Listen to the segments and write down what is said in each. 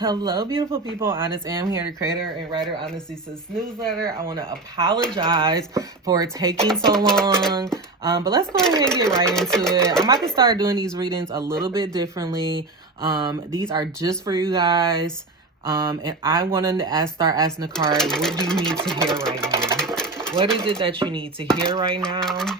Hello, beautiful people. Honest Am here, the creator and writer of Honesty Sis newsletter. I want to apologize for taking so long, but let's go ahead and get right into it. I'm about to start doing these readings a little bit differently. These are just for you guys, and I wanted to start asking the card, what do you need to hear right now? What is it that you need to hear right now?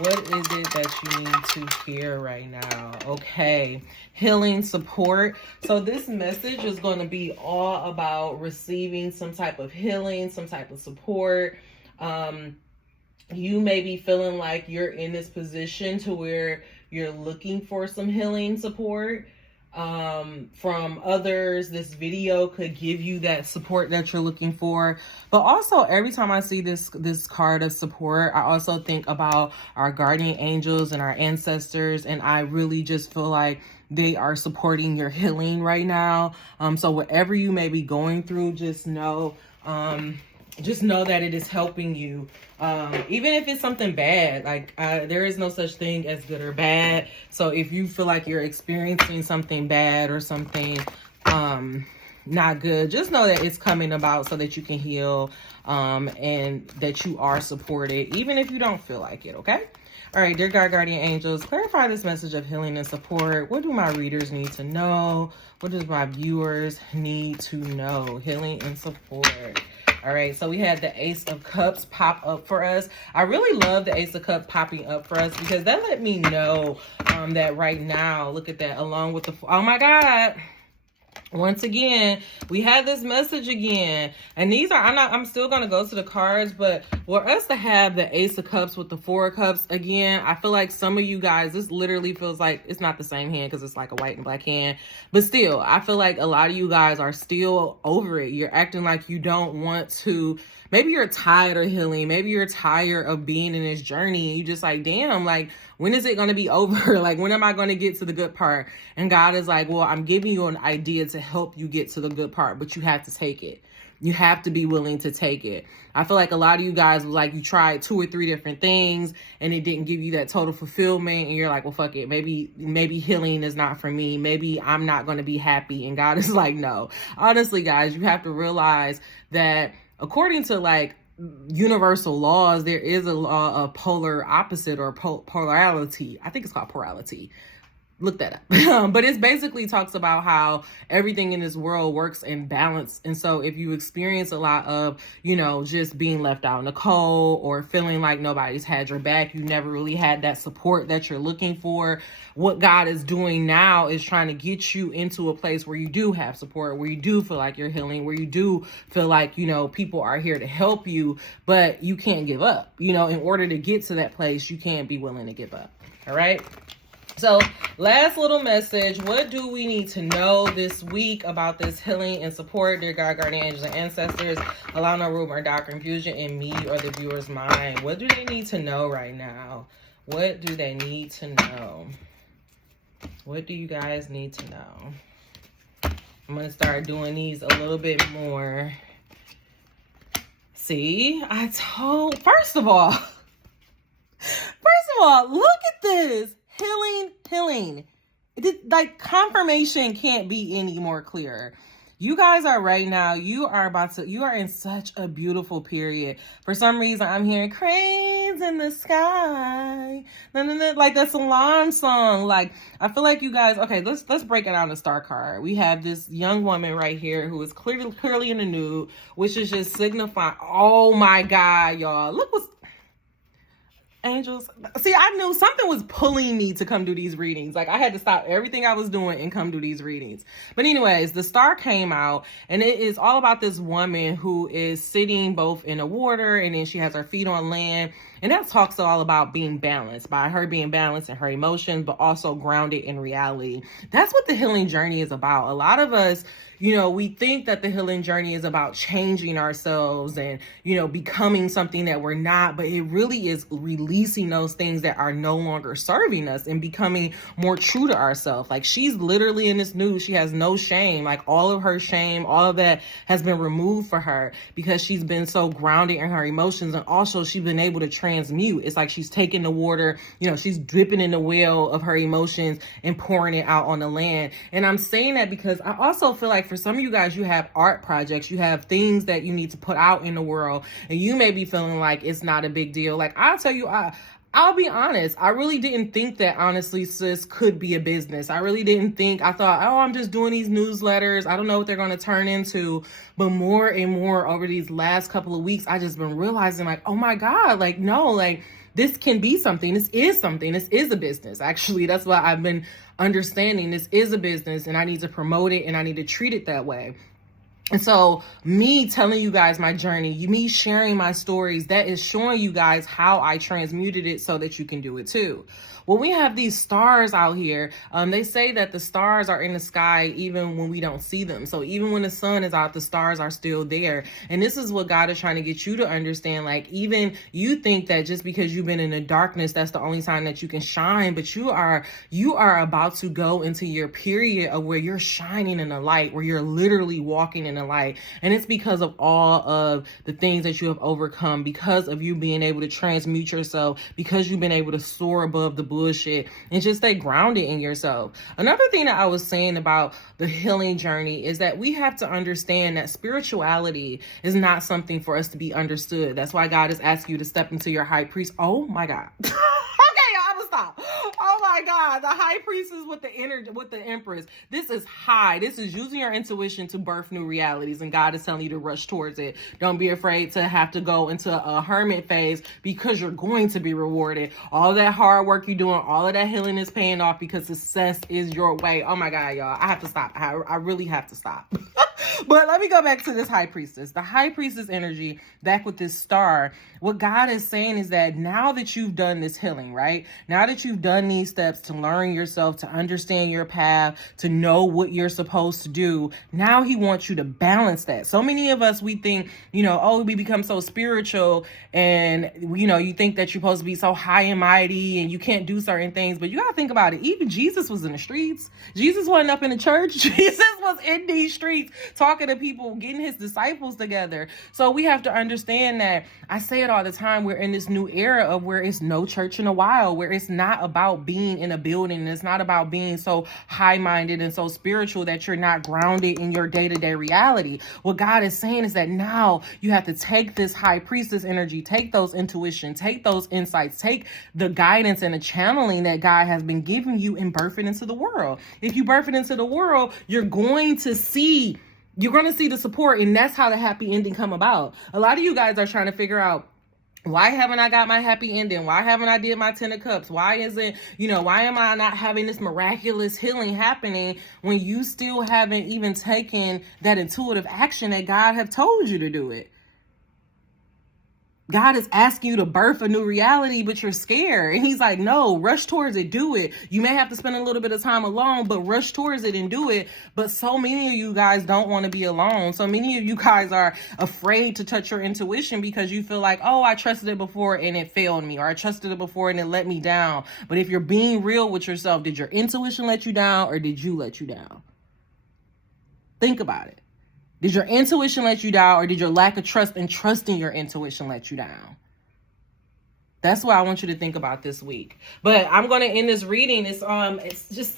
What is it that you need to hear right now? Okay, healing support. So this message is going to be all about receiving some type of healing, some type of support. You may be feeling like you're in this position to where you're looking for some healing support from others. This video could give you that support that you're looking for. But also, every time I see this card of support, I also think about our guardian angels and our ancestors, and I really just feel like they are supporting your healing right now. So whatever you may be going through, just know that it is helping you. Even if it's something bad, like there is no such thing as good or bad. So if you feel like you're experiencing something bad or something not good, just know that it's coming about so that you can heal, and that you are supported, even if you don't feel like it. Okay. All right, dear God, guardian angels, clarify this message of healing and support. What do my readers need to know? What does my viewers need to know? Healing and support. All right, so we had the Ace of Cups pop up for us. I really love the Ace of Cups popping up for us because that let me know that right now, look at that, along with the, oh my God. Once again, we had this message again, and these are, I'm still going to go to the cards, but for us to have the Ace of Cups with the Four of Cups again, I feel like some of you guys, this literally feels like it's not the same hand because it's like a white and black hand, but still, I feel like a lot of you guys are still over it. You're acting like you don't want to, maybe you're tired of healing, maybe you're tired of being in this journey, and you just like, damn, like, when is it going to be over? Like, when am I going to get to the good part? And God is like, well, I'm giving you an idea to help you get to the good part, but you have to take it. You have to be willing to take it. I feel like a lot of you guys, like, you tried 2 or 3 different things and it didn't give you that total fulfillment. And you're like, well, fuck it. Maybe healing is not for me. Maybe I'm not going to be happy. And God is like, no. Honestly, guys, you have to realize that according to like universal laws, there is a law of polar opposite or polarity. I think it's called plurality. Look that up. But it basically talks about how everything in this world works in balance. And so if you experience a lot of, just being left out in the cold or feeling like nobody's had your back, you never really had that support that you're looking for, what God is doing now is trying to get you into a place where you do have support, where you do feel like you're healing, where you do feel like, people are here to help you, but you can't give up. In order to get to that place, you can't be willing to give up. All right. So last little message, what do we need to know this week about this healing and support? Dear God, guardian angels, and ancestors, allow no room or dark confusion in me or the viewer's mind. What do they need to know right now? What do they need to know? What do you guys need to know? I'm going to start doing these a little bit more. See, first of all, look at this. Healing. Like, confirmation can't be any more clear. You guys are right now, you are in such a beautiful period. For some reason, I'm hearing cranes in the sky. Like that Salon song. Like, I feel like you guys, okay, let's break it down the star card. We have this young woman right here who is clearly in the nude, which is just signifying, oh my God, y'all. Look what's, angels. See, I knew something was pulling me to come do these readings. Like, I had to stop everything I was doing and come do these readings. But anyways, the star came out, and it is all about this woman who is sitting both in the water, and then she has her feet on land. And that talks all about being balanced, by her being balanced in her emotions, but also grounded in reality. That's what the healing journey is about. A lot of us, we think that the healing journey is about changing ourselves and, becoming something that we're not, but it really is releasing those things that are no longer serving us and becoming more true to ourselves. Like, she's literally in this nude. She has no shame. Like, all of her shame, all of that has been removed for her because she's been so grounded in her emotions. And also she's been able to transmute. It's like she's taking the water, you know, she's dripping in the well of her emotions and pouring it out on the land. And I'm saying that because I also feel like for some of you guys, you have art projects, you have things that you need to put out in the world, and you may be feeling like it's not a big deal. Like, I'll tell you, I'll be honest, I really didn't think that, honestly, sis, could be a business. I really didn't think. I thought, oh, I'm just doing these newsletters. I don't know what they're going to turn into. But more and more over these last couple of weeks, I just been realizing, like, oh my God, like, no, like, this can be something. This is something. This is a business. Actually, that's what I've been understanding. This is a business, and I need to promote it, and I need to treat it that way. And so me telling you guys my journey, me sharing my stories, that is showing you guys how I transmuted it so that you can do it too. Well, we have these stars out here. They say that the stars are in the sky even when we don't see them. So even when the sun is out, the stars are still there. And this is what God is trying to get you to understand. Like, even you think that just because you've been in the darkness, that's the only time that you can shine. But you are about to go into your period of where you're shining in the light, where you're literally walking in the light. And it's because of all of the things that you have overcome, because of you being able to transmute yourself, because you've been able to soar above the bullshit and just stay grounded in yourself. Another thing that I was saying about the healing journey is that we have to understand that spirituality is not something for us to be understood. That's why God is asking you to step into your high priest. Oh my God. Stop. Oh my God. The high priestess with the empress. This is high. This is using your intuition to birth new realities. And God is telling you to rush towards it. Don't be afraid to have to go into a hermit phase, because you're going to be rewarded. All that hard work you're doing, all of that healing is paying off, because success is your way. Oh my God, y'all. I have to stop. I really have to stop. But let me go back to this high priestess. The high priestess energy, back with this star, what God is saying is that now that you've done this healing, right? Now that you've done these steps to learn yourself, to understand your path, to know what you're supposed to do, now he wants you to balance that. So many of us, we think, you know, oh, we become so spiritual, and, you know, you think that you're supposed to be so high and mighty and you can't do certain things. But you got to think about it. Even Jesus was in the streets. Jesus wasn't up in the church. Jesus was in these streets talking to people, getting his disciples together. So we have to understand that, I say it all the time, we're in this new era of where it's no church in a while, where it's not about being in a building. It's not about being so high-minded and so spiritual that you're not grounded in your day-to-day reality. What God is saying is that now you have to take this high priestess energy, take those intuition, take those insights, take the guidance and the channeling that God has been giving you, and birth it into the world. If you birth it into the world, you're going to see the support, and that's how the happy ending come about. A lot of you guys are trying to figure out, why haven't I got my happy ending? Why haven't I did my 10 of cups? Why am I not having this miraculous healing happening when you still haven't even taken that intuitive action that God have told you to do it? God is asking you to birth a new reality, but you're scared. And he's like, no, rush towards it, do it. You may have to spend a little bit of time alone, but rush towards it and do it. But so many of you guys don't want to be alone. So many of you guys are afraid to touch your intuition because you feel like, oh, I trusted it before and it failed me, or I trusted it before and it let me down. But if you're being real with yourself, did your intuition let you down, or did you let you down? Think about it. Did your intuition let you down, or did your lack of trust and trusting your intuition let you down? That's what I want you to think about this week. But I'm going to end this reading. It's just,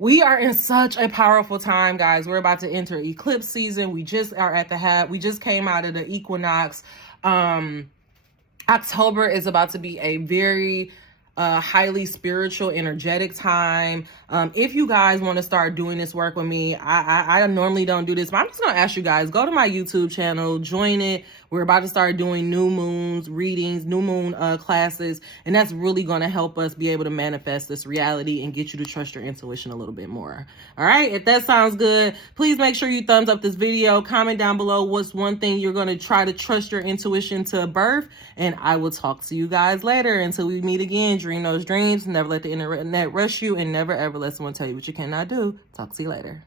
we are in such a powerful time, guys. We're about to enter eclipse season. We just came out of the equinox. October is about to be a very highly spiritual, energetic time. If you guys want to start doing this work with me, I normally don't do this, but I'm just going to ask you guys, go to my YouTube channel, join it. We're about to start doing new moons readings, new moon classes, and that's really going to help us be able to manifest this reality and get you to trust your intuition a little bit more. All right, if that sounds good, please make sure you thumbs up this video, comment down below what's one thing you're going to try to trust your intuition to birth, and I will talk to you guys later. Until we meet again, dream those dreams, never let the internet rush you, and never ever let someone tell you what you cannot do. Talk to you later.